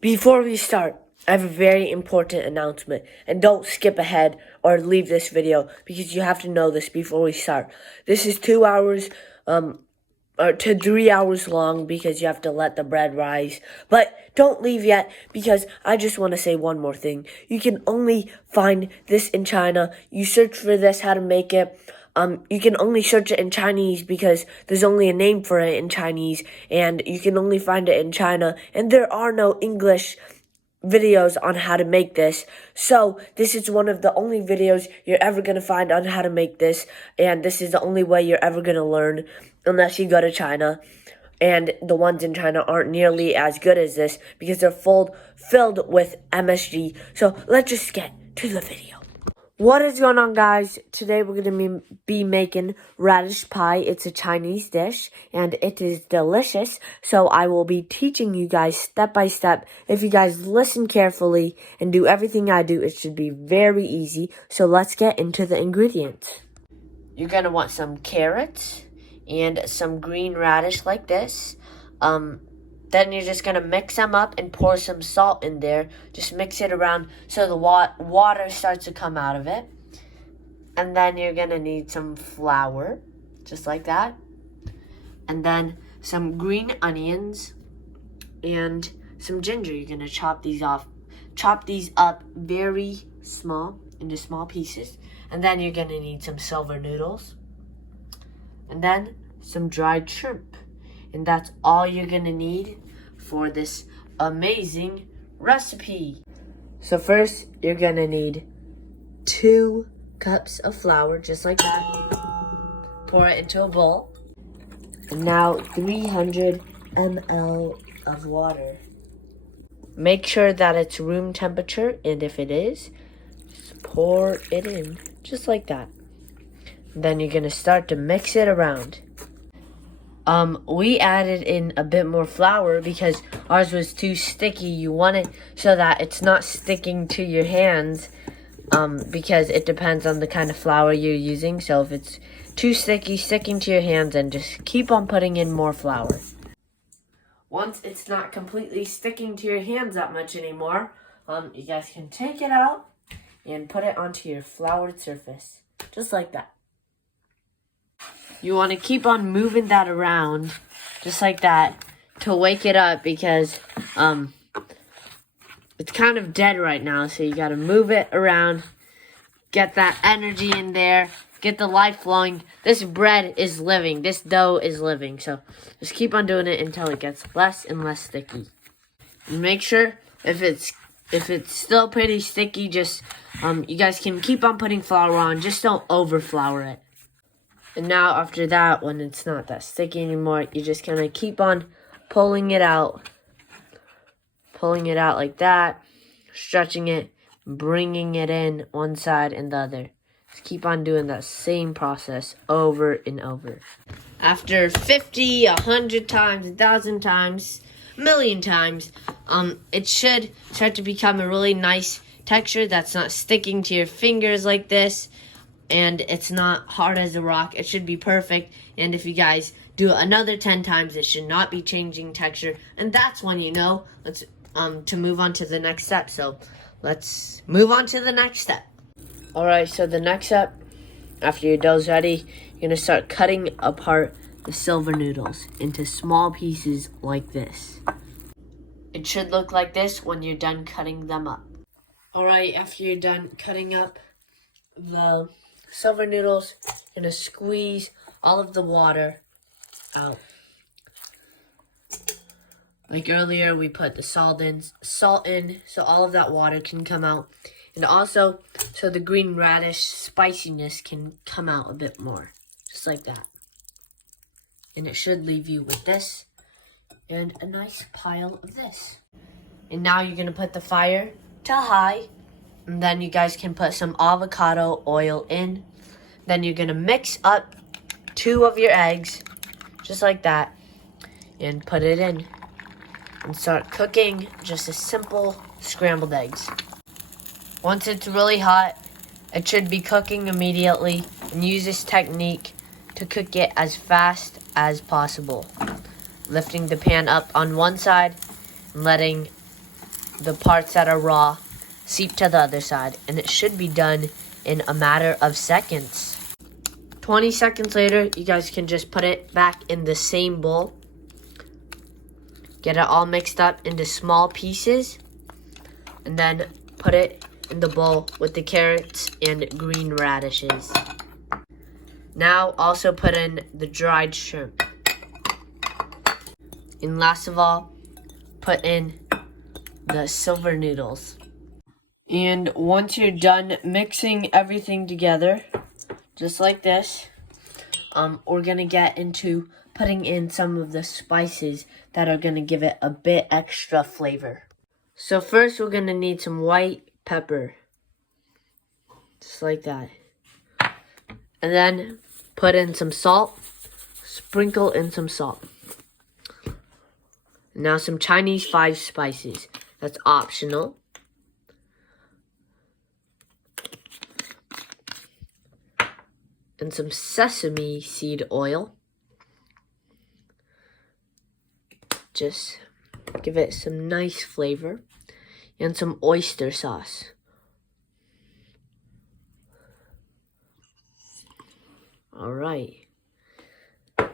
Before we start, I have a very important announcement, and don't skip ahead or leave this video because you have to know this before we start. This is 2 hours or to 3 hours long because you have to let the bread rise. But don't leave yet because I just want to say one more thing. You can only find this in China. You search for this, how to make it. You can only search it in Chinese because there's only a name for it in Chinese, and you can only find it in China, and there are no English videos on how to make this. So this is one of the only videos you're ever going to find on how to make this, and this is the only way you're ever going to learn unless you go to China. And the ones in China aren't nearly as good as this because they're filled with MSG. So let's just get to the video. What is going on, guys? Today we're going to be making radish pie. It's a Chinese dish, and it is delicious. So I will be teaching you guys step by step. If you guys listen carefully and do everything I do, it should be very easy. So let's get into the ingredients. You're going to want some carrots and some green radish like this. Then you're just going to mix them up and pour some salt in there. Just mix it around so the water starts to come out of it. And then you're going to need some flour, just like that. And then some green onions and some ginger. You're going to chop these up very small, into small pieces. And then you're going to need some silver noodles. And then some dried shrimp. And that's all you're going to need for this amazing recipe. So first, you're going to need 2 cups of flour, just like that. Pour it into a bowl. And now 300 ml of water. Make sure that it's room temperature, and if it is, just pour it in, just like that. And then you're going to start to mix it around. We added in a bit more flour because ours was too sticky. You want it so that it's not sticking to your hands, because it depends on the kind of flour you're using. So if it's too sticky, sticking to your hands, then just keep on putting in more flour. Once it's not completely sticking to your hands that much anymore, you guys can take it out and put it onto your floured surface, just like that. You want to keep on moving that around, just like that, to wake it up because it's kind of dead right now. So you got to move it around, get that energy in there, get the life flowing. This bread is living. This dough is living. So just keep on doing it until it gets less and less sticky. And make sure if it's still pretty sticky, just you guys can keep on putting flour on. Just don't over flour it. And now after that, when it's not that sticky anymore, you're just going to keep on pulling it out. Pulling it out like that. Stretching it. Bringing it in one side and the other. Just keep on doing that same process over and over. After 50, 100 times, 1,000 times, a million times, it should start to become a really nice texture that's not sticking to your fingers like this. And it's not hard as a rock. It should be perfect. And if you guys do it another 10 times, it should not be changing texture. And that's when you know let's to move on to the next step. So let's move on to the next step. Alright, so the next step, after your dough's ready, you're going to start cutting apart the silver noodles into small pieces like this. It should look like this when you're done cutting them up. Alright, after you're done cutting up the silver noodles, you're going to squeeze all of the water out. Like earlier, we put the salt in so all of that water can come out. And also, so the green radish spiciness can come out a bit more. Just like that. And it should leave you with this and a nice pile of this. And now you're going to put the fire to high. And then you guys can put some avocado oil in. Then you're going to mix up 2 of your eggs, just like that, and put it in. And start cooking just a simple scrambled eggs. Once it's really hot, it should be cooking immediately. And use this technique to cook it as fast as possible. Lifting the pan up on one side and letting the parts that are raw, seep to the other side, and it should be done in a matter of seconds. 20 seconds later, you guys can just put it back in the same bowl. Get it all mixed up into small pieces, and then put it in the bowl with the carrots and green radishes. Now also put in the dried shrimp. And last of all, put in the silver noodles. And once you're done mixing everything together, just like this, we're gonna get into putting in some of the spices that are gonna give it a bit extra flavor. So first we're gonna need some white pepper. Just like that. And then put in some salt. Sprinkle in some salt. Now some Chinese 5 spices. That's optional. And some sesame seed oil. Just give it some nice flavor. And some oyster sauce. Alright.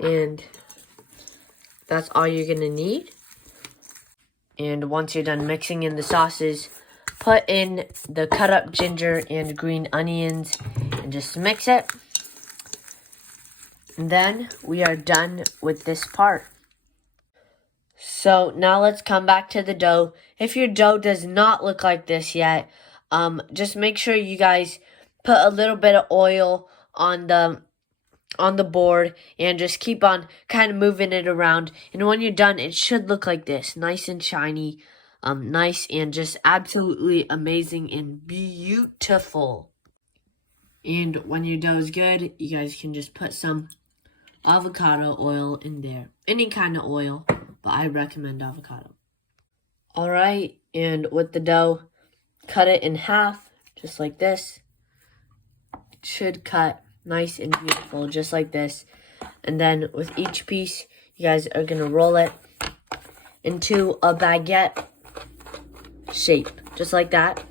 And that's all you're gonna need. And once you're done mixing in the sauces, put in the cut up ginger and green onions and just mix it. And then we are done with this part. So now let's come back to the dough. If your dough does not look like this yet, just make sure you guys put a little bit of oil on the board and just keep on kind of moving it around. And when you're done, it should look like this, nice and shiny, nice and just absolutely amazing and beautiful. And when your dough is good, you guys can just put some avocado oil in there. Any kind of oil, but I recommend avocado. Alright, and with the dough, cut it in half, just like this. It should cut nice and beautiful, just like this. And then with each piece, you guys are going to roll it into a baguette shape, just like that.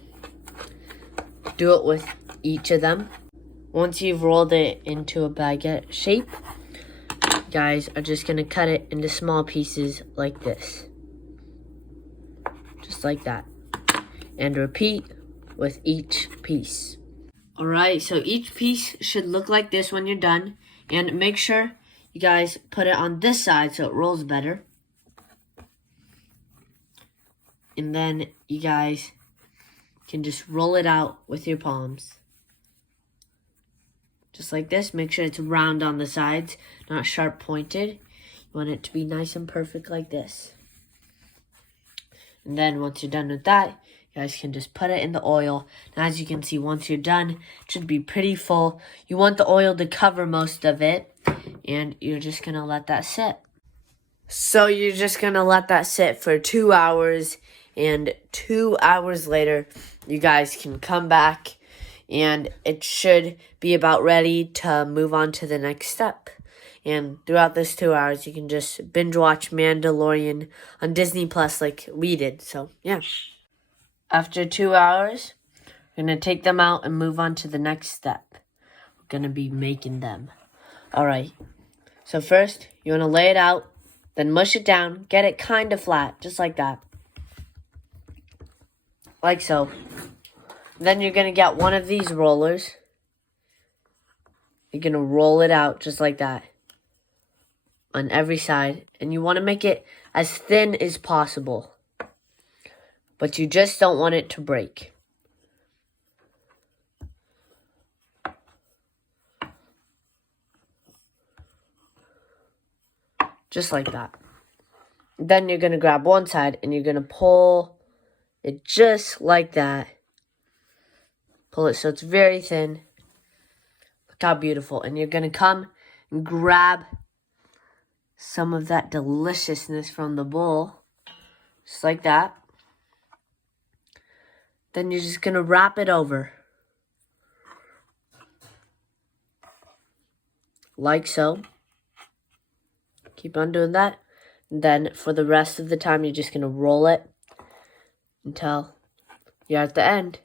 Do it with each of them. Once you've rolled it into a baguette shape, you guys are just going to cut it into small pieces like this. Just like that. And repeat with each piece. Alright, so each piece should look like this when you're done. And make sure you guys put it on this side so it rolls better. And then you guys can just roll it out with your palms. Just like this. Make sure it's round on the sides, not sharp pointed. You want it to be nice and perfect like this. And then once you're done with that, you guys can just put it in the oil. And as you can see, once you're done, it should be pretty full. You want the oil to cover most of it. And you're just going to let that sit. So you're just going to let that sit for 2 hours. And 2 hours later, you guys can come back. And it should be about ready to move on to the next step. And throughout this 2 hours, you can just binge watch Mandalorian on Disney Plus like we did. So, yeah. After 2 hours, we're going to take them out and move on to the next step. We're going to be making them. Alright. So first, you want to lay it out, then mush it down, get it kind of flat, just like that. Like so. Then you're going to get one of these rollers. You're going to roll it out just like that on every side. And you want to make it as thin as possible. But you just don't want it to break. Just like that. Then you're going to grab one side and you're going to pull it just like that. Pull it so it's very thin. Look how beautiful. And you're going to come and grab some of that deliciousness from the bowl. Just like that. Then you're just going to wrap it over. Like so. Keep on doing that. And then for the rest of the time, you're just going to roll it until you're at the end.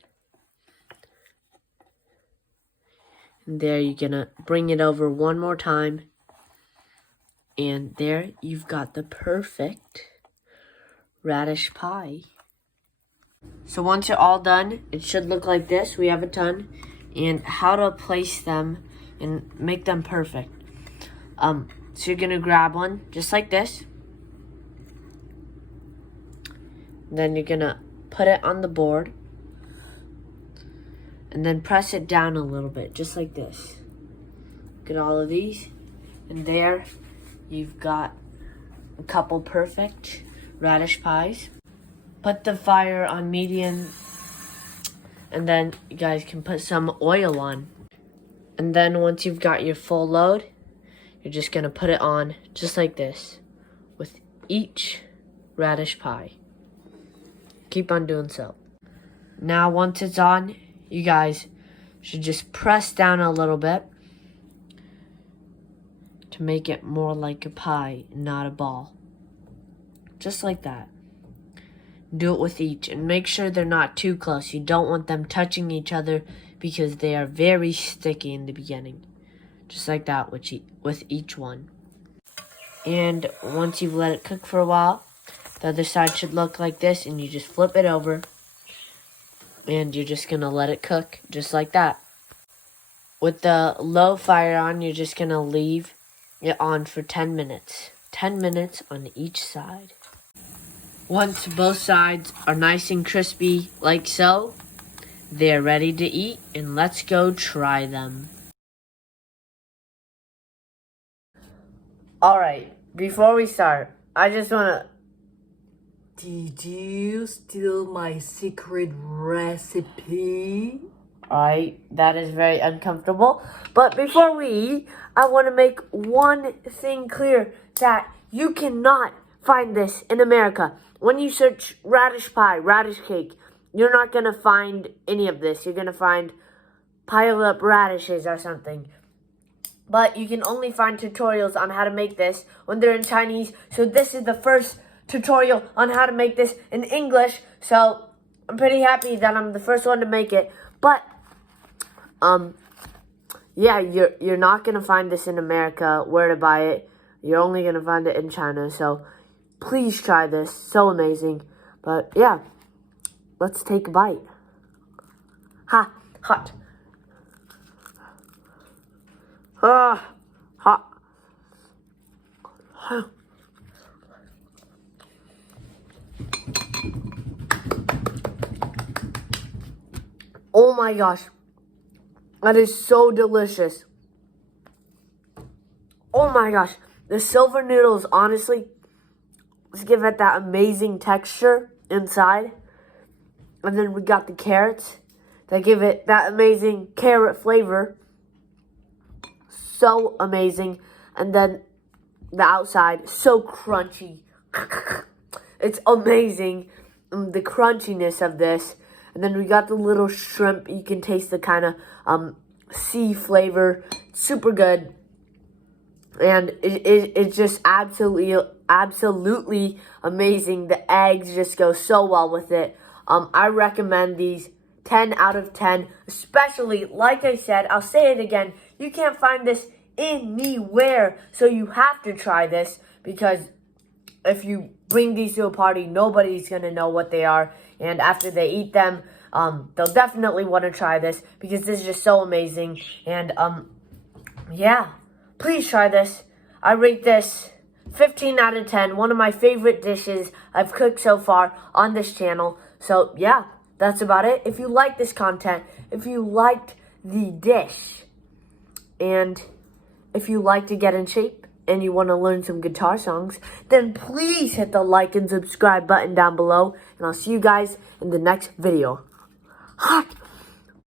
And there you're gonna bring it over one more time. And there you've got the perfect radish pie. So once you're all done, it should look like this. We have a ton. And how to place them and make them perfect. So you're gonna grab one just like this. Then you're gonna put it on the board. And then press it down a little bit, just like this. Get all of these. And there you've got a couple perfect radish pies. Put the fire on medium. And then you guys can put some oil on. And then once you've got your full load, you're just gonna put it on just like this with each radish pie. Keep on doing so. Now once it's on, you guys should just press down a little bit to make it more like a pie, not a ball. Just like that. Do it with each and make sure they're not too close. You don't want them touching each other because they are very sticky in the beginning. Just like that with each one. And once you've let it cook for a while, the other side should look like this, and you just flip it over. And you're just going to let it cook just like that. With the low fire on, you're just going to leave it on for 10 minutes. 10 minutes on each side. Once both sides are nice and crispy like so, they're ready to eat, and let's go try them. Alright, before we start, I just want to... Did you steal my secret recipe? Alright, that is very uncomfortable. But before we eat, I want to make one thing clear, that you cannot find this in America. When you search radish pie, radish cake, you're not going to find any of this. You're going to find piled up radishes or something. But you can only find tutorials on how to make this when they're in Chinese. So this is the first tutorial on how to make this in English. So I'm pretty happy that I'm the first one to make it. But yeah, you're not gonna find this in America where to buy it. You're only gonna find it in China. So please try this. So amazing. But yeah, let's take a bite. Ha, hot. Ah, hot. Oh my gosh. That is so delicious. Oh my gosh. The silver noodles, honestly, let's give it that amazing texture inside. And then we got the carrots that give it that amazing carrot flavor. So amazing. And then the outside, so crunchy. It's amazing. The crunchiness of this. And then we got the little shrimp. You can taste the kind of sea flavor. Super good. And it's just absolutely amazing. The eggs just go so well with it. I recommend these 10 out of 10. Especially, like I said, I'll say it again. You can't find this anywhere. So you have to try this. Because if you bring these to a party, nobody's going to know what they are. And after they eat them, they'll definitely want to try this. Because this is just so amazing. And, yeah. Please try this. I rate this 15 out of 10. One of my favorite dishes I've cooked so far on this channel. So, yeah, that's about it. If you like this content, if you liked the dish, and if you like to get in shape and you want to learn some guitar songs, then please hit the like and subscribe button down below. And I'll see you guys in the next video. Hot!